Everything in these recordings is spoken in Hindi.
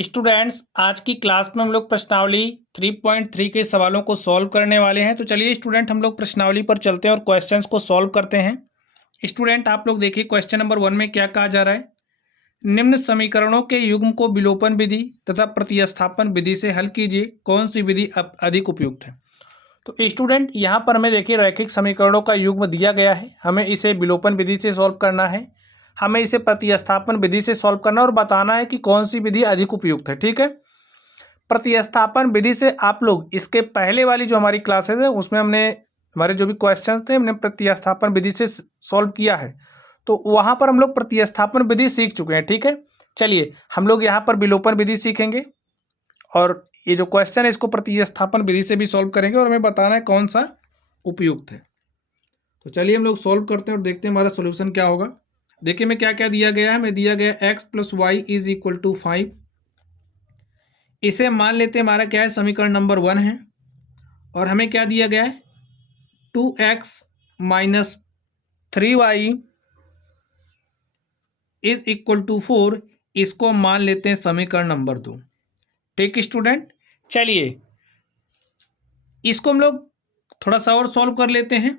स्टूडेंट्स, आज की क्लास में हम लोग प्रश्नावली 3.3 के सवालों को सॉल्व करने वाले हैं। तो चलिए स्टूडेंट, हम लोग प्रश्नावली पर चलते हैं और क्वेश्चंस को सॉल्व करते हैं। स्टूडेंट, आप लोग देखिए क्वेश्चन नंबर 1 में क्या कहा जा रहा है। निम्न समीकरणों के युग्म को विलोपन विधि तथा प्रतिस्थापन विधि से हल कीजिए, कौन सी विधि अधिक उपयुक्त है। तो स्टूडेंट, यहाँ पर हमें देखिए रैखिक समीकरणों का युग्म दिया गया है, हमें इसे विलोपन विधि से सॉल्व करना है, हमें इसे प्रतिस्थापन विधि से सॉल्व करना और बताना है कि कौन सी विधि अधिक उपयुक्त है। ठीक है, प्रतिस्थापन विधि से आप लोग इसके पहले वाली जो हमारी क्लासेस है उसमें हमने हमारे जो भी क्वेश्चंस थे हमने प्रतिस्थापन विधि से सॉल्व किया है, तो वहाँ पर हम लोग प्रतिस्थापन विधि सीख चुके हैं। ठीक है, चलिए हम लोग यहाँ पर विलोपन विधि सीखेंगे और ये जो क्वेश्चन है इसको प्रतिस्थापन विधि से भी सॉल्व करेंगे और हमें बताना है कौन सा उपयुक्त है। तो चलिए हम लोग सॉल्व करते हैं और देखते हैं हमारा सोल्यूशन क्या होगा। देखिए मैं क्या क्या दिया गया है, हमें दिया गया x + y = 5। इसे मान लेते हैं हमारा क्या है, समीकरण नंबर 1 है। और हमें क्या दिया गया है, 2x - 3y = 4। इसको मान लेते हैं समीकरण नंबर 2। ठीक स्टूडेंट, चलिए इसको हम लोग थोड़ा सा और सॉल्व कर लेते हैं।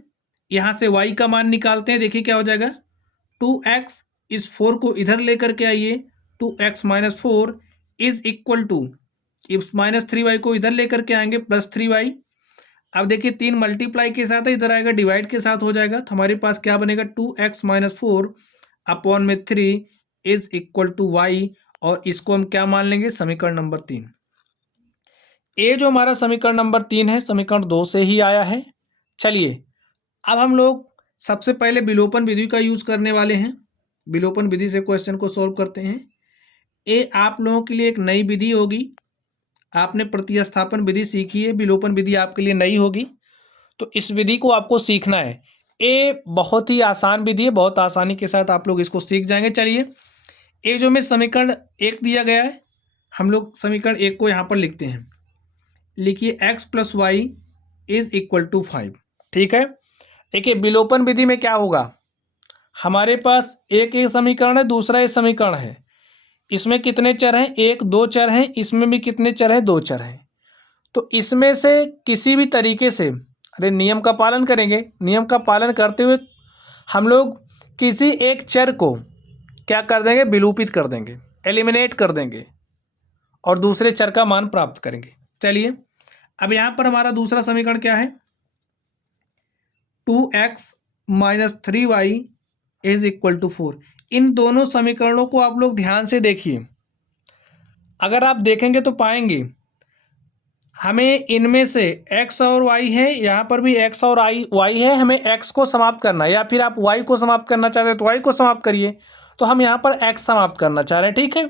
यहाँ से y का मान निकालते हैं। देखिए क्या हो जाएगा, 2x इस 4 को इधर लेकर के आइए, 2x - 4 = इस -3y को इधर लेकर के आएंगे +3y। अब देखिए 3 मल्टीप्लाई के साथ है, इधर आएगा डिवाइड के साथ हो जाएगा, तो हमारे पास क्या बनेगा, 2x - 4 अपॉन में 3 = y। और इसको हम क्या मान लेंगे, समीकरण नंबर 3। ये जो हमारा समीकरण नंबर 3 है समीकरण 2 से ही आया है। चलिए अब हम लोग सबसे पहले विलोपन विधि का यूज करने वाले हैं। विलोपन विधि से क्वेश्चन को सॉल्व करते हैं। ये आप लोगों के लिए एक नई विधि होगी, आपने प्रतिस्थापन विधि सीखी है, विलोपन विधि आपके लिए नई होगी, तो इस विधि को आपको सीखना है। ये बहुत ही आसान विधि है, बहुत आसानी के साथ आप लोग इसको सीख जाएंगे। चलिए ये जो हमें समीकरण 1 दिया गया है, हम लोग समीकरण 1 को यहाँ पर लिखते हैं। लिखिए x + y = 5। ठीक है, देखिए विलोपन विधि में क्या होगा, हमारे पास एक समीकरण है, दूसरा एक समीकरण है। इसमें कितने चर हैं, 1 2 चर हैं, इसमें भी कितने चर हैं, 2 चर हैं। तो इसमें से किसी भी तरीके से नियम का पालन करेंगे, नियम का पालन करते हुए हम लोग किसी एक चर को क्या कर देंगे, विलोपित कर देंगे, एलिमिनेट कर देंगे और दूसरे चर का मान प्राप्त करेंगे। चलिए अब यहाँ पर हमारा दूसरा समीकरण क्या है, 2x - 3y = 4। इन दोनों समीकरणों को आप लोग ध्यान से देखिए, अगर आप देखेंगे तो पाएंगे हमें इनमें से x और y है, यहाँ पर भी x और y है, हमें x को समाप्त करना है, या फिर आप y को समाप्त करना चाहते हैं तो y को समाप्त करिए। तो हम यहाँ पर x समाप्त करना चाह रहे हैं। ठीक है,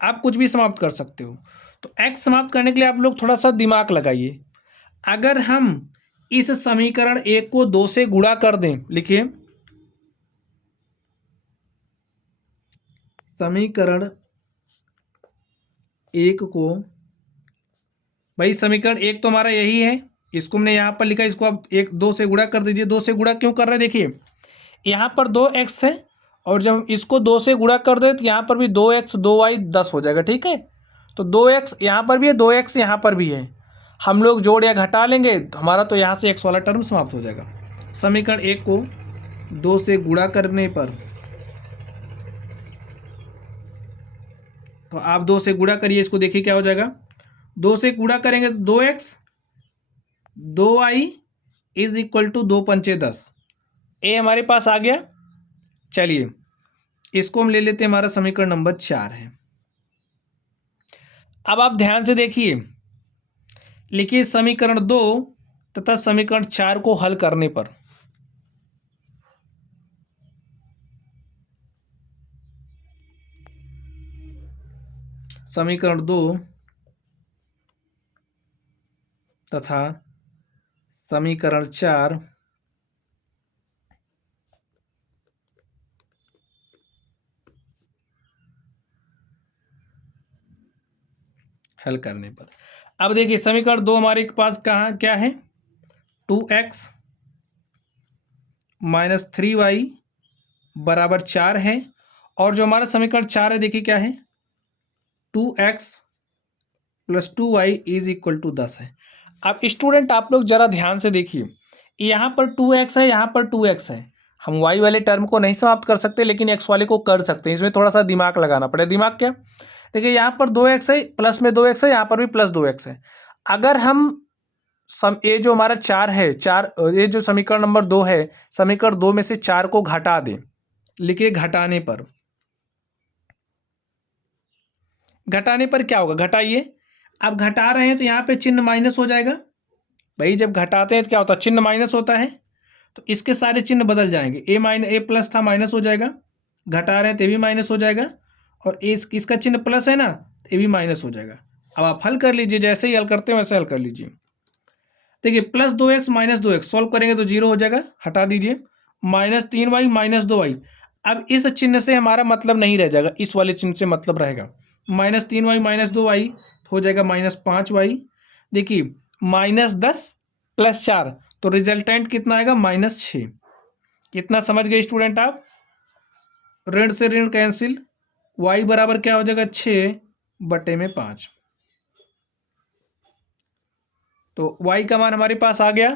आप कुछ भी समाप्त कर सकते हो। तो x समाप्त करने के लिए आप लोग थोड़ा सा दिमाग लगाइए। अगर हम इस समीकरण 1 को 2 से गुणा कर दें, लिखिए समीकरण 1 को, भाई समीकरण 1 तो हमारा यही है, इसको हमने यहाँ पर लिखा, इसको आप 1 2 से गुणा कर दीजिए। 2 से गुणा क्यों कर रहे हैं, देखिए यहाँ पर 2x है और जब इसको 2 से गुणा कर दे तो यहाँ पर भी 2x 2y 10 हो जाएगा। ठीक है, तो 2x यहाँ पर भी है, 2x यहाँ पर भी है, हम लोग जोड़ या घटा लेंगे तो हमारा तो यहाँ से x वाला टर्म समाप्त हो जाएगा। समीकरण 1 को 2 से गुणा करने पर, तो आप 2 से गुणा करिए इसको, देखिए क्या हो जाएगा, 2 से गुणा करेंगे तो 2x 2y = 2 पंचे 10। ए हमारे पास आ गया। चलिए इसको हम ले लेते हैं, हमारा समीकरण नंबर 4 है। अब आप ध्यान से देखिए, लिखिए समीकरण 2 तथा समीकरण 4 को हल करने पर समीकरण 2 तथा समीकरण 4 हल करने पर, अब देखिए समीकरण 2 हमारे पास कहाँ क्या है, 2x - 3y = 4 है। और जो हमारा समीकरण 4 है देखिए क्या है, 2x plus 2y is equal to 10 है। अब स्टूडेंट आप लोग जरा ध्यान से देखिए, यहाँ पर 2x है, यहाँ पर 2x है। हम y वाले टर्म को नहीं समाप्त कर सकते, लेकिन x वाले को कर सकते हैं। इसमें थोड़ा सा दिमाग लगाना पड़ेगा। दिमाग क्या? देखिए यहाँ पर 2x है, प्लस में 2x है, यहाँ पर भी प्लस 2x है। अगर हम ये जो हमारा 4 है, 4, ये जो समीकरण नंबर 2 है, समीकरण 2 में से 4 को घटा दें। लिखिए घटाने पर, घटाने पर क्या होगा? घटाइए। अब घटा रहे हैं तो यहाँ पे चिन्ह माइनस हो जाएगा। भाई जब घटाते हैं तो क्या होता है? चिन्ह माइनस होता है, तो इसके सारे चिन्ह बदल जाएंगे। ए प्लस था, माइनस हो जाएगा। घटा रहे हैं तो ये भी माइनस हो जाएगा, और इसका चिन्ह प्लस है ना, तो ये भी माइनस हो जाएगा। अब आप हल कर लीजिए, जैसे ही हल करते हैं वैसे हल कर लीजिए। देखिए plus 2x minus 2x solve करेंगे तो 0 हो जाएगा, हटा दीजिए। Minus 3y minus 2y। अब इस चिन्ह से हमारा मतलब नहीं रह जाएगा, इस वाले चिन्ह से मतलब रहेगा। माइनस 3y माइनस 2y हो जाएगा माइनस 5y। देखिए माइनस 10 प्लस 4, तो रिजल्टेंट कितना आएगा? माइनस 6। कितना समझ गए स्टूडेंट आप? ऋण से ऋण कैंसिल, y बराबर क्या हो जाएगा? 6/5। तो y का मान हमारे पास आ गया।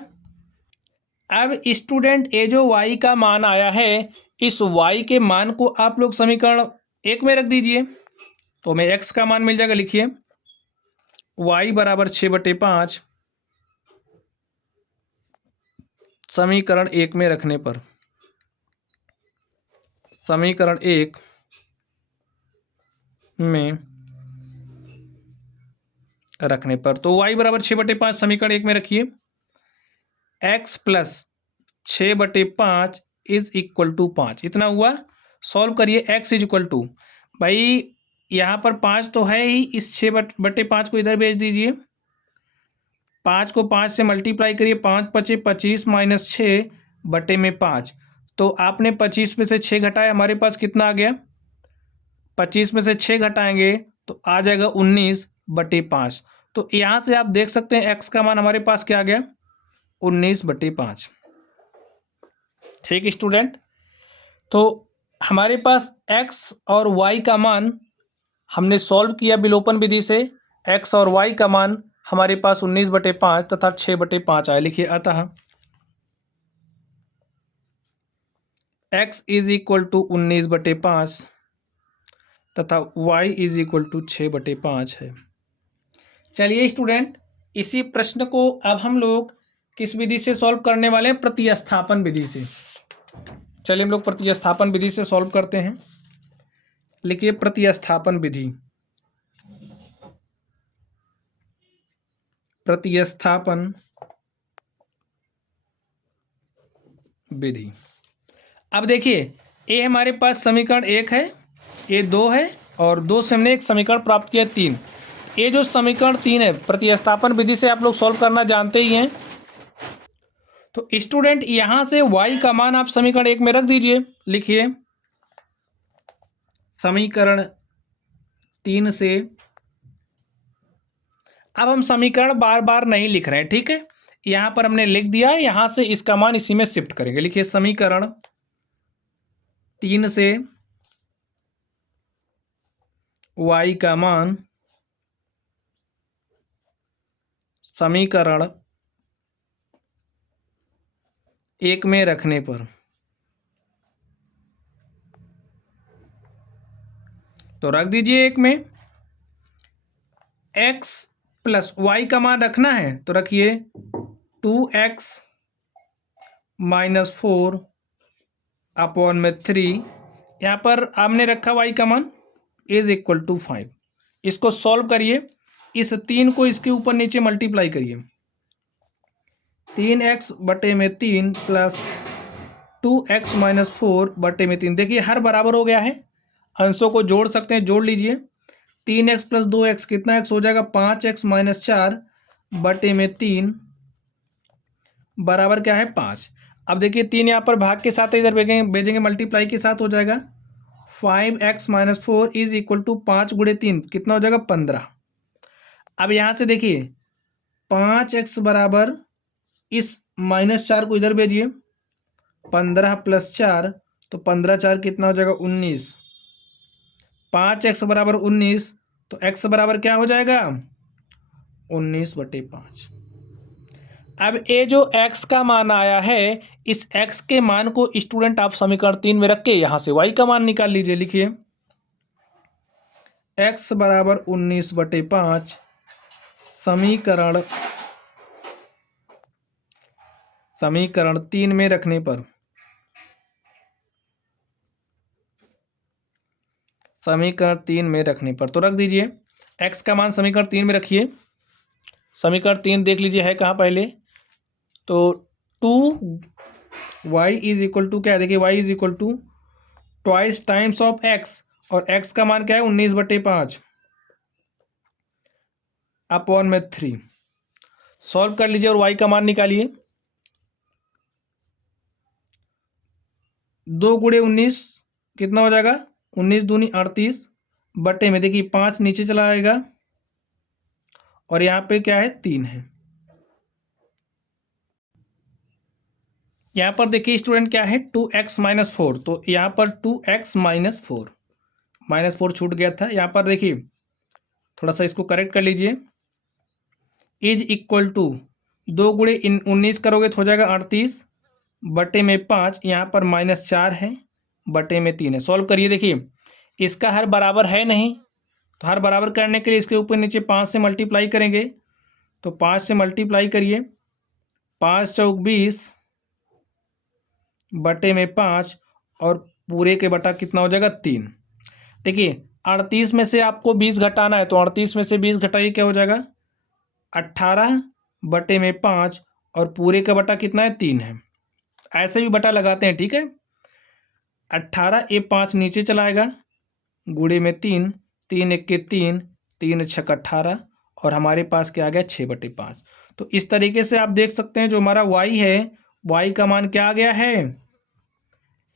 अब स्टूडेंट ये जो y का मान आया है, इस y के मान को आप लोग समीकरण 1 में रख दीजिए, तो हमें x का मान मिल जाएगा। लिखिए y बराबर 6/5 समीकरण 1 में रखने पर, समीकरण 1 में रखने पर, तो y बराबर 6/5 समीकरण 1 में रखिए। x plus 6/5 is equal to 5, इतना हुआ। सॉल्व करिए। x इज इक्वल टू, भाई यहाँ पर 5 तो है ही, इस 6/5 को इधर भेज दीजिए। 5 को 5 से मल्टीप्लाई करिए, 5 × 5 = 25 माइनस 6/5। तो आपने 25 में से 6 घटाया, हमारे पास कितना आ गया? 25 में से 6 घटाएंगे तो आ जाएगा 19/5। तो यहाँ से आप देख सकते हैं x का मान हमारे पास क्या आ गया? 19/5। ठीक स्टूडेंट, तो हमारे पास x और y का मान हमने सॉल्व किया विलोपन विधि से। x और y का मान हमारे पास 19/5 तथा 6/5 आया। लिखिए अतः x इज इक्वल टू 19/5 तथा y इज इक्वल टू 6/5 है। चलिए स्टूडेंट, इसी प्रश्न को अब हम लोग किस विधि से सॉल्व करने वाले हैं? प्रतिस्थापन विधि से। चलिए हम लोग प्रतिस्थापन विधि से सॉल्व करते हैं। लिखिए प्रतिस्थापन विधि, प्रतिस्थापन विधि। अब देखिए ये हमारे पास समीकरण 1 है, ये 2 है, और 2 से हमने एक समीकरण प्राप्त किया 3। ये जो समीकरण 3 है, प्रतिस्थापन विधि से आप लोग सॉल्व करना जानते ही हैं। तो स्टूडेंट यहाँ से y का मान आप समीकरण 1 में रख दीजिए। लिखिए समीकरण 3 से, अब हम समीकरण बार बार नहीं लिख रहे हैं, ठीक है? यहाँ पर हमने लिख दिया, यहाँ से इसका मान इसी में शिफ्ट करेंगे। लिखिए समीकरण 3 से y का मान समीकरण 1 में रखने पर, तो रख दीजिए 1 में। x प्लस y का मान रखना है तो रखिए 2x माइनस 4/3। यहाँ पर आपने रखा y का मान इज इक्वल टू 5। इसको सॉल्व करिए, इस 3 को इसके ऊपर नीचे मल्टीप्लाई करिए। 3x/3 plus 2x minus 4/3। देखिए हर बराबर हो गया है, अंशों को जोड़ सकते हैं, जोड़ लीजिए। 3x प्लस 2x कितना x हो जाएगा? 5x माइनस 4/3 बराबर क्या है? 5। अब देखिए 3 यहाँ पर भाग के साथ इधर भेजेंगे, मल्टीप्लाई के साथ हो जाएगा। 5x minus 4 is equal to 5 × 3 कितना हो जाएगा? 15। अब यहाँ से देखिए 5x बराबर, इस -4 को इधर भेजिए, 15 + 4, तो 15 × 4 कितना हो जाएगा? 19। 5x बराबर 19 तो x बराबर क्या हो जाएगा 19/5। अब ये जो x का मान आया है, इस x के मान को स्टूडेंट आप समीकरण 3 में रख के यहाँ से y का मान निकाल लीजिए। लिखिए x बराबर 19/5 समीकरण 3 में रखने पर तो रख दीजिए। x का मान समीकरण 3 में रखिए। समीकरण 3 देख लीजिए है कहाँ पहले, तो 2y इज इक्वल टू क्या है, देखिए y is equal to twice times of x, और x का मान क्या है 19/5 अपॉन में 3। सॉल्व कर लीजिए और y का मान निकालिए। 2 × 19 कितना हो जाएगा 19 दूनी 38 बटे में देखिए 5 नीचे चला आएगा और यहाँ पे क्या है 3 है। यहाँ पर देखिए स्टूडेंट क्या है 2x - 4, तो यहाँ पर 2x - 4 -4 छूट गया था। यहाँ पर देखिए थोड़ा सा इसको करेक्ट कर लीजिए। इज इक्वल टू 2 × 19 करोगे तो हो जाएगा 38 बटे में 5, यहाँ पर -4 है बटे में 3 है। सॉल्व करिए, देखिए इसका हर बराबर है नहीं, तो हर बराबर करने के लिए इसके ऊपर नीचे 5 से मल्टीप्लाई करेंगे, तो 5 से मल्टीप्लाई करिए, 5 × 4 = 20 बटे में 5 और पूरे के बटा कितना हो जाएगा 3। देखिए 38 में से आपको 20 घटाना है, तो 38 में से 20 घटाइए क्या हो जाएगा 18 बटे में 5 और पूरे का बटा कितना है 3 है। ऐसे भी बटा लगाते हैं, ठीक है। 18 ये 5 नीचे चला आएगा, गुणे में 3, 3 × 1 = 3, 3 × 6 = 18 और हमारे पास क्या आ गया 6/5। तो इस तरीके से आप देख सकते हैं जो हमारा y है, y का मान क्या आ गया है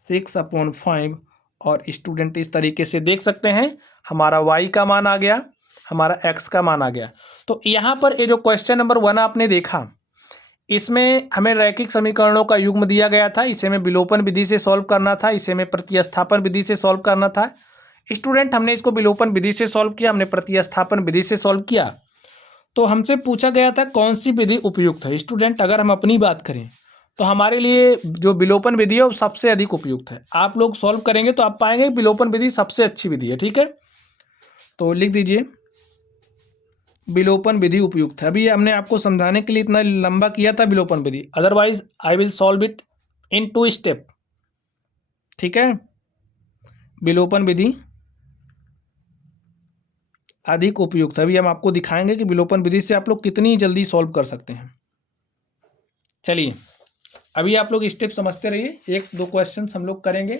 6/5। और स्टूडेंट इस तरीके से देख सकते हैं हमारा y का मान आ गया, हमारा x का मान आ गया। तो यहाँ पर ये जो क्वेश्चन नंबर 1 आपने देखा, इसमें हमें रैखिक समीकरणों का युग्म दिया गया था, इसे हमें विलोपन विधि से सॉल्व करना था, इसे हमें प्रतिस्थापन विधि से सॉल्व करना था। स्टूडेंट हमने इसको विलोपन विधि से सॉल्व किया, हमने प्रतिस्थापन विधि से सॉल्व किया। तो हमसे पूछा गया था कौन सी विधि उपयुक्त है। स्टूडेंट अगर हम अपनी बात करें तो हमारे लिए जो विलोपन विधि है वो सबसे अधिक उपयुक्त है। आप लोग सॉल्व करेंगे तो आप पाएंगे विलोपन विधि सबसे अच्छी विधि है, ठीक है। तो लिख दीजिए विलोपन विधि उपयुक्त है। अभी हमने आपको समझाने के लिए इतना लंबा किया था विलोपन विधि, otherwise I will solve it in 2 step, ठीक है। विलोपन विधि अधिक उपयुक्त है। अभी हम आपको दिखाएंगे कि विलोपन विधि से आप लोग कितनी जल्दी सॉल्व कर सकते हैं। चलिए अभी आप लोग स्टेप समझते रहिए, 1-2 क्वेश्चन हम लोग करेंगे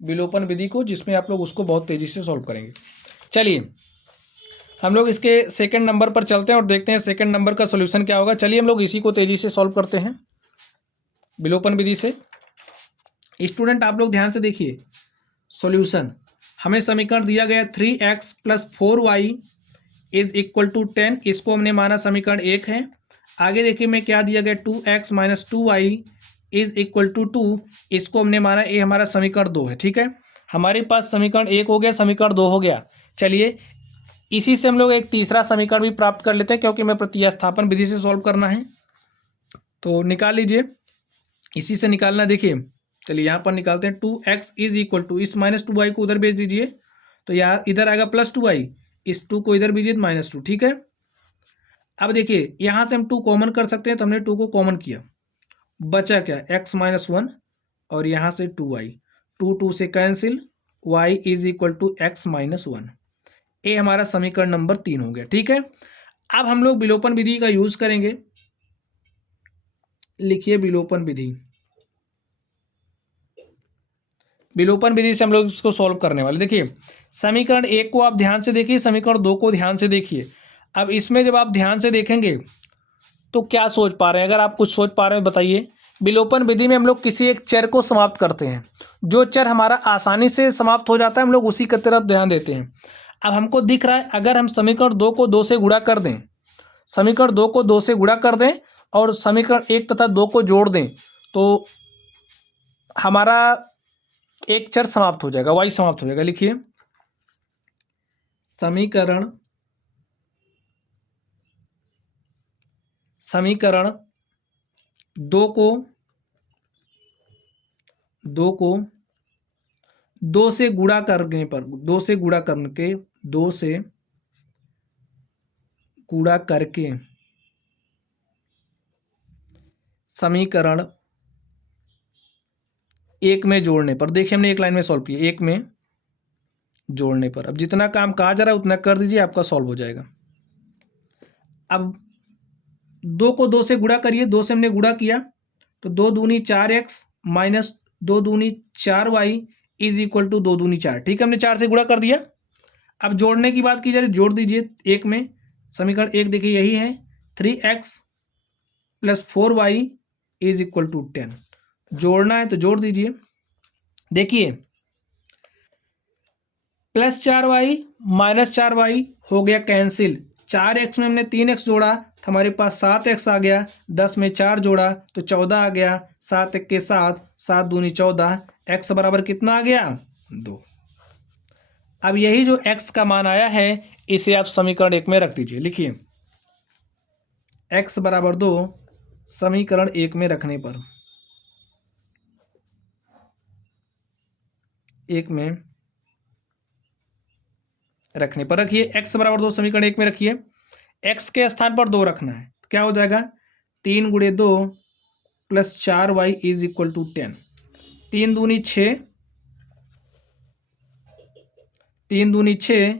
विलोपन विधि को, जिसमें आप लोग उसको बहुत तेजी से सॉल्व करेंगे। चलिए हम लोग इसके सेकंड नंबर पर चलते हैं और देखते हैं सेकंड नंबर का सॉल्यूशन क्या होगा। चलिए हम लोग इसी को तेजी से सॉल्व करते हैं विलोपन विधि से। स्टूडेंट आप लोग ध्यान से देखिए सॉल्यूशन। हमें समीकरण दिया गया 3x + 4y = 10, इसको हमने माना समीकरण 1 है। आगे देखिए मैं क्या दिया गया 2x - 2y = 2, इसको हमने माना ये हमारा समीकरण 2 है, ठीक है। हमारे पास समीकरण 1 हो गया, समीकरण 2 हो गया। चलिए इसी से हम लोग एक तीसरा समीकरण भी प्राप्त कर लेते हैं, क्योंकि हमें प्रतिस्थापन विधि से सॉल्व करना है। तो निकाल लीजिए, इसी से निकालना। देखिए चलिए यहाँ पर निकालते हैं 2x = इस -2y को उधर भेज दीजिए, तो यहाँ इधर आएगा +2y, इस 2 को इधर भेजिए -2, ठीक है। अब देखिए यहाँ से हम 2 कॉमन कर सकते हैं, तो हमने 2 को कॉमन किया, बचा क्या x - 1 और यहाँ से 2y, 2 से कैंसिल, y = x - 1। ये हमारा समीकरण नंबर 3 हो गया, ठीक है। अब हम लोग विलोपन विधि का यूज करेंगे। लिखिए विलोपन विधि, विलोपन विधि से हम लोग इसको सॉल्व करने वाले। देखिए समीकरण 1 को आप ध्यान से देखिए, समीकरण 2 को ध्यान से देखिए। अब इसमें जब आप ध्यान से देखेंगे तो क्या सोच पा रहे हैं, अगर आप कुछ सोच पा रहे हैं बताइए। विलोपन विधि में हम लोग किसी एक चर को समाप्त करते हैं, जो चर हमारा आसानी से समाप्त हो जाता है हम लोग उसी की तरफ ध्यान देते हैं। अब हमको दिख रहा है अगर हम समीकरण 2 को 2 से गुणा कर दें, समीकरण 2 को 2 से गुणा कर दें और समीकरण 1 तथा 2 को जोड़ दें, तो हमारा एक चर समाप्त हो जाएगा, y समाप्त हो जाएगा। लिखिए समीकरण समीकरण दो को दो से गुणा करने पर, दो से गुणा करके समीकरण एक में जोड़ने पर, देखिए हमने एक लाइन में सॉल्व किया, एक में जोड़ने पर। अब जितना काम कहा जा रहा है उतना कर दीजिए, आपका सॉल्व हो जाएगा। अब दो को दो से गुणा करिए, दो से हमने गुणा किया तो 2 दूनी 4x माइनस 2 दूनी 4y इज इक्वल टू 2 दूनी 4। ठीक है, हमने 4 से गुणा कर दिया। अब जोड़ने की बात की जा रही, जोड़ दीजिए एक में। समीकरण एक देखिए यही है, 3x plus 4y is equal to 10। जोड़ना है तो जोड़ दीजिए। देखिए प्लस 4y माइनस 4y हो गया कैंसिल। 4x में हमने 3x जोड़ा तो हमारे पास 7x आ गया। 10 में 4 जोड़ा तो 14 आ गया। 7 के 7, 7 दूनी 14, x बराबर कितना आ गया 2। अब यही जो x का मान आया है इसे आप समीकरण एक में रख दीजिए। लिखिए x बराबर 2 समीकरण एक में रखने पर, एक में रखने पर रखिए। x बराबर 2 समीकरण एक में रखिए। x के स्थान पर 2 रखना है, क्या हो जाएगा 3 गुणे 2 plus 4y is equal to 10। 3 दूनी 6, 3 दूनी 6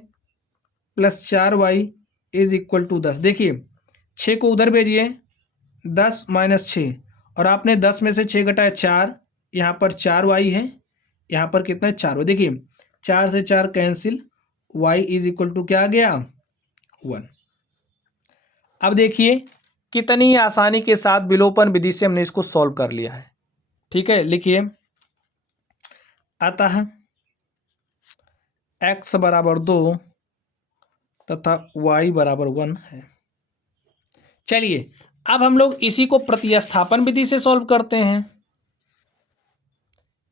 plus 4y is equal to 10। देखिए 6 को उधर भेजिए, 10 माइनस 6, और आपने 10 में से 6 घटाया 4, यहाँ पर 4y है, यहाँ पर कितना है 4y। देखिए 4 से 4 cancel, y is equal to क्या आ गया 1। अब देखिए कितनी आसानी के साथ विलोपन विधि से हमने इसको सॉल्व कर लिया है। ठीक है, लिखिए अतः x बराबर 2 तथा y बराबर 1 है। चलिए अब हम लोग इसी को प्रतिस्थापन विधि से सॉल्व करते हैं।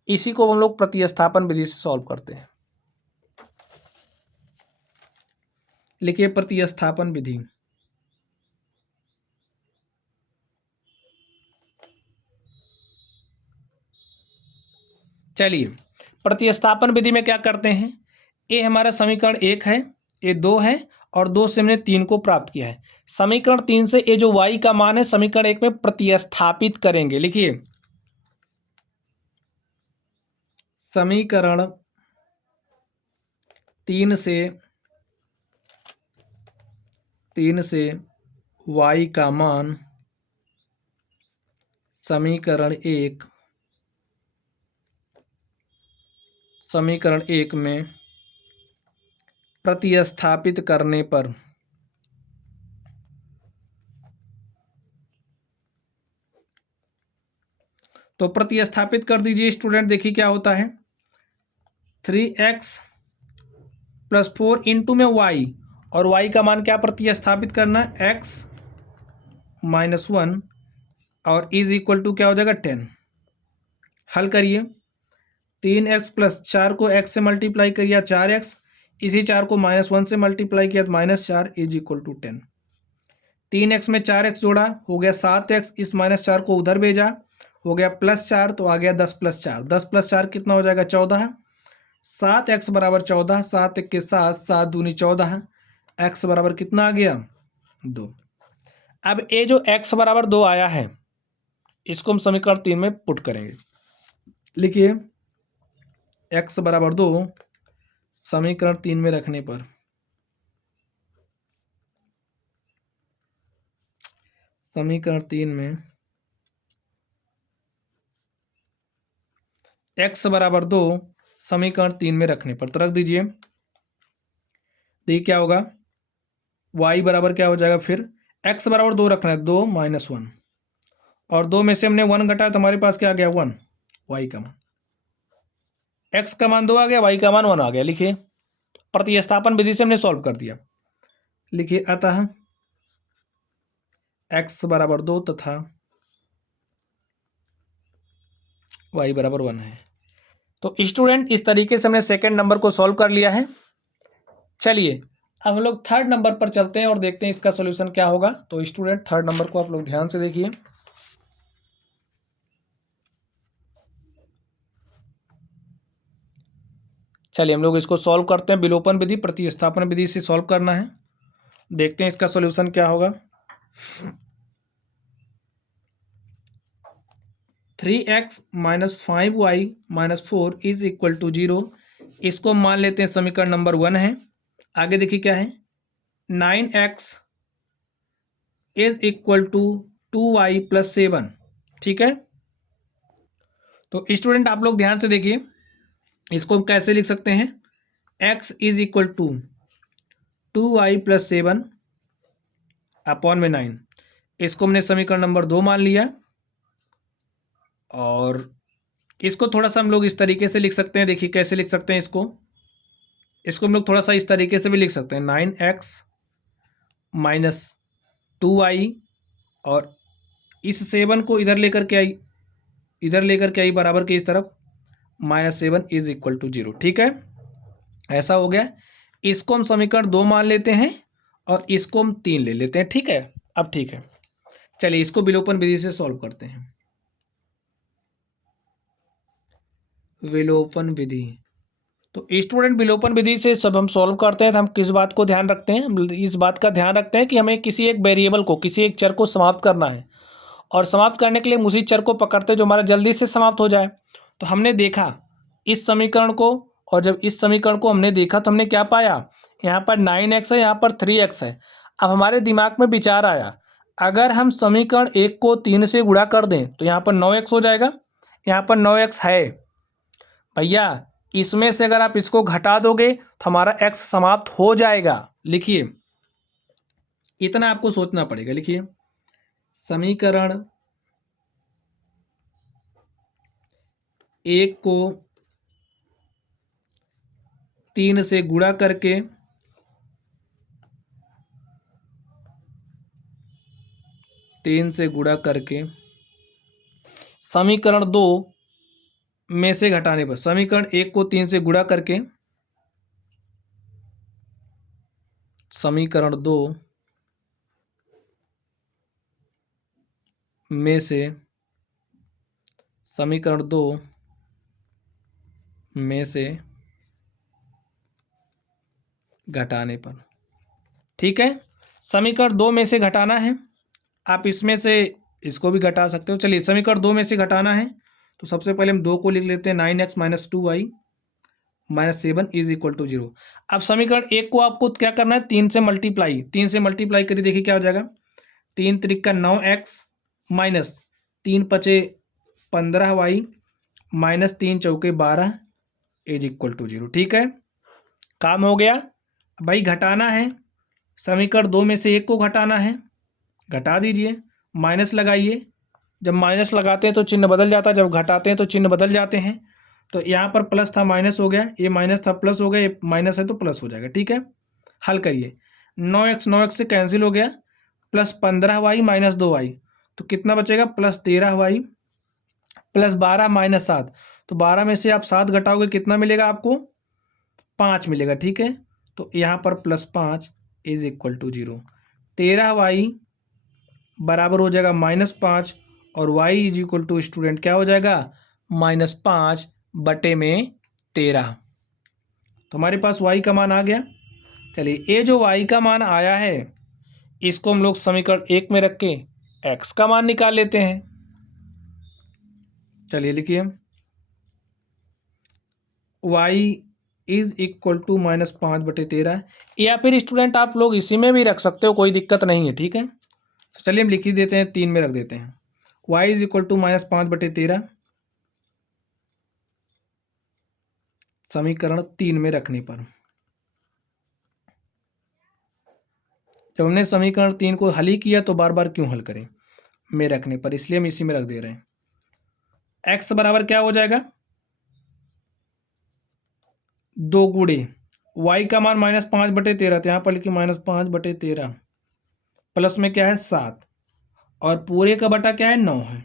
इसी को हम लोग प्रतिस्थापन विधि से सॉल्व करते हैं। लिखिए प्रतिस्थापन विधि। चलिए प्रतिस्थापन विधि में क्या करते हैं, ये हमारा समीकरण 1 है, ये 2 है, और 2 से हमने 3 को प्राप्त किया है। समीकरण 3 से ये जो y का मान है समीकरण 1 में प्रतिस्थापित करेंगे। लिखिए समीकरण 3 से y का मान समीकरण 1 में प्रतिस्थापित करने पर तो प्रतिस्थापित कर दीजिए स्टूडेंट। देखिए क्या होता है, 3x प्लस 4 इंटू में y, और y का मान क्या प्रतिस्थापित करना है x माइनस 1, और इज इक्वल टू क्या हो जाएगा 10। हल करिए, 3x प्लस 4 को x से मल्टीप्लाई किया 4x, इसी 4 को माइनस 1 से मल्टीप्लाई किया तो minus 4 is equal to 10। 3x में 4x जोड़ा हो गया 7x, इस माइनस 4 को उधर भेजा हो गया प्लस 4 तो आ गया 10 प्लस 4। 10 प्लस 4 कितना हो जाएगा 14। 7x बराबर 14, 7 के 7, 7 दूनी 14, x बराबर कितना आ गया 2। अब ये जो x बराबर 2 आया है इसको हम समीकरण 3 में पुट करेंगे। लिखिए x बराबर 2 समीकरण 3 में रखने पर, समीकरण 3 में x बराबर 2 समीकरण 3 में रखने पर तो रख दीजिए। देखिए क्या होगा, y बराबर क्या हो जाएगा, फिर x बराबर 2 रखना है, 2 माइनस 1, और 2 में से हमने 1 घटाया तो हमारे पास क्या आ गया 1, y का मान, x का मान 2 आ गया, y का मान 1 आ गया। लिखिए प्रतिस्थापन विधि से हमने सॉल्व कर दिया। लिखिए अतः x बराबर 2 तथा y बराबर 1 है। तो स्टूडेंट इस तरीके से हमने सेकंड नंबर को सॉल्व कर लिया है। चलिए अब हम लोग थर्ड नंबर पर चलते हैं और देखते हैं इसका सॉल्यूशन क्या होगा। तो स्टूडेंट थर्ड नंबर को आप लोग ध्यान से देखिए। चलिए हम लोग इसको सॉल्व करते हैं। विलोपन विधि प्रतिस्थापन विधि से सॉल्व करना है। देखते हैं इसका सॉल्यूशन क्या होगा। 3x minus 5y minus 4 is equal to 0। इसको मान लेते हैं समीकरण नंबर 1 है। आगे देखिए क्या है, 9x is equal to 2y plus 7। ठीक है, तो स्टूडेंट आप लोग ध्यान से देखिए, इसको हम कैसे लिख सकते हैं। x is equal to 2y plus 7 upon में 9। इसको हमने समीकरण नंबर 2 मान लिया। और इसको थोड़ा सा हम लोग इस तरीके से लिख सकते हैं। देखिए कैसे लिख सकते हैं इसको हम लोग थोड़ा सा इस तरीके से भी लिख सकते हैं। 9x माइनस 2y और इस 7 को इधर लेकर के आई बराबर के इस तरफ, -7 इज इक्वल टू 0। ठीक है, ऐसा हो गया। इसको हम समीकरण 2 मान लेते हैं और इसको हम 3 ले लेते हैं। ठीक है, अब ठीक है, चलिए इसको विलोपन विधि से सॉल्व करते हैं। विलोपन विधि, तो स्टूडेंट विलोपन विधि से सब हम सॉल्व करते हैं तो हम किस बात को ध्यान रखते हैं, हम इस बात का ध्यान रखते हैं कि हमें किसी एक वेरिएबल को, किसी एक चर को समाप्त करना है। और समाप्त करने के लिए हम उसी चर को पकड़ते हैं जो हमारा जल्दी से समाप्त हो जाए। तो हमने देखा इस समीकरण को, और जब इस समीकरण को हमने देखा तो हमने क्या पाया, यहाँ पर 9x है, यहाँ पर 3x है। अब हमारे दिमाग में विचार आया, अगर हम समीकरण 1 को 3 से गुणा कर दें तो यहाँ पर 9x हो जाएगा। यहाँ पर 9x है भैया, इसमें से अगर आप इसको घटा दोगे तो हमारा x समाप्त हो जाएगा। लिखिए, इतना आपको सोचना पड़ेगा। लिखिए, समीकरण 1 को 3 से गुणा करके समीकरण 2 में से घटाने पर, समीकरण 1 को 3 से गुणा करके समीकरण 2 में से घटाने पर। ठीक है, समीकरण 2 में से घटाना है, आप इसमें से इसको भी घटा सकते हो। चलिए समीकरण 2 में से घटाना है तो सबसे पहले हम 2 को लिख लेते हैं, 9x minus 2y minus 7 is equal to 0। अब समीकरण 1 को आपको क्या करना है, 3 से मल्टीप्लाई करिए। देखिए क्या हो जाएगा, 3 त्रिक 9x माइनस 3 पचे 15y माइनस 3 चौके 12 इज इक्वल टू 0। ठीक है, काम हो गया। भाई घटाना है, समीकरण 2 में से 1 को घटाना है, घटा दीजिए, माइनस लगाइए। जब माइनस लगाते हैं तो चिन्ह बदल जाता है, जब घटाते हैं तो चिन्ह बदल जाते हैं। तो यहाँ पर प्लस था माइनस हो गया, ये माइनस था प्लस हो गया, ये माइनस है तो प्लस हो जाएगा। ठीक है, हल करिए, 9x से कैंसिल हो गया, प्लस 15y माइनस 2y, तो कितना बचेगा, प्लस 13y प्लस 12 माइनस 7। तो 12 में से आप 7 घटाओगे कितना मिलेगा आपको, 5 मिलेगा। ठीक है, तो यहाँ पर plus 5 is equal to 0। 13y बराबर हो जाएगा -5 और y is equal to student क्या हो जाएगा, -5 बटे में 13। तो हमारे पास y का मान आ गया। चलिए ये जो y का मान आया है इसको हम लोग समीकरण 1 में रख के x का मान निकाल लेते हैं। चलिए लिखिए, y इज इक्वल टू -5 बटे 13, या फिर स्टूडेंट आप लोग इसी में भी रख सकते हो, कोई दिक्कत नहीं है। ठीक है, तो चलिए हम लिख ही देते हैं, 3 में रख देते हैं। y इज इक्वल टू -5 बटे 13 समीकरण 3 में रखने पर, जब हमने समीकरण 3 को हल ही किया तो बार बार क्यों हल करें में रखने पर, इसलिए हम इसी में रख दे रहे हैं। x बराबर क्या हो जाएगा, 2 गुणे y का मान -5 बटे 13, तो यहाँ पर लिखिए -5 बटे 13 प्लस में क्या है 7 और पूरे का बटा क्या है 9 है।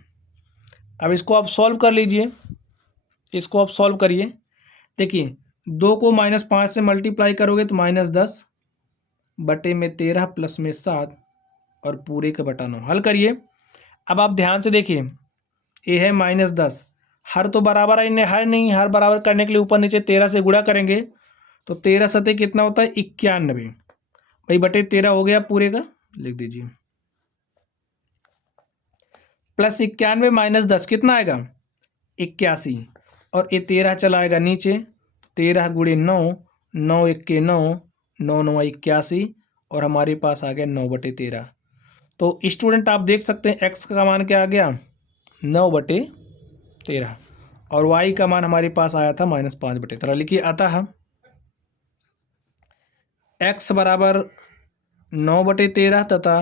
अब इसको आप सॉल्व कर लीजिए, इसको आप सॉल्व करिए। देखिए 2 को -5 से मल्टीप्लाई करोगे तो -10 बटे में 13 प्लस में 7 और पूरे का बटा 9। हल करिए। अब आप ध्यान से देखिए, ए है -10, हर तो बराबर है, हर नहीं, हर बराबर करने के लिए ऊपर नीचे 13 से गुणा करेंगे तो 13 सतह कितना होता है 91 भाई, बटे 13 हो गया पूरे का, लिख दीजिए। प्लस 91 माइनस 10 कितना आएगा 81, और ये 13 चला आएगा नीचे, 13 गुणे 9, 9 1 9, 9 9 81, और हमारे पास आ गया 9/13। तो स्टूडेंट आप देख सकते हैं एक्स का मान क्या आ गया 9/13, और वाई का मान हमारे पास आया था -5/13। लिखिए, अतः एक्स बराबर 9/13 तथा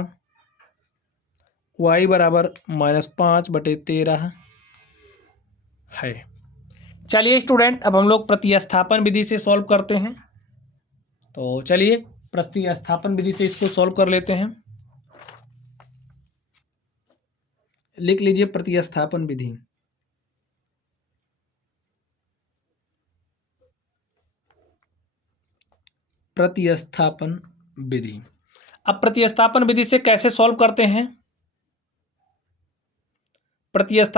y बराबर -5/13 है। चलिए स्टूडेंट, अब हम लोग प्रतिस्थापन विधि से सॉल्व करते हैं। तो चलिए प्रतिस्थापन विधि से इसको सॉल्व कर लेते हैं। लिख लीजिए प्रतिस्थापन विधि। प्रतिस्थापन विधि। अब प्रतिस्थापन विधि से कैसे सॉल्व करते हैं? प्रतिस्थापन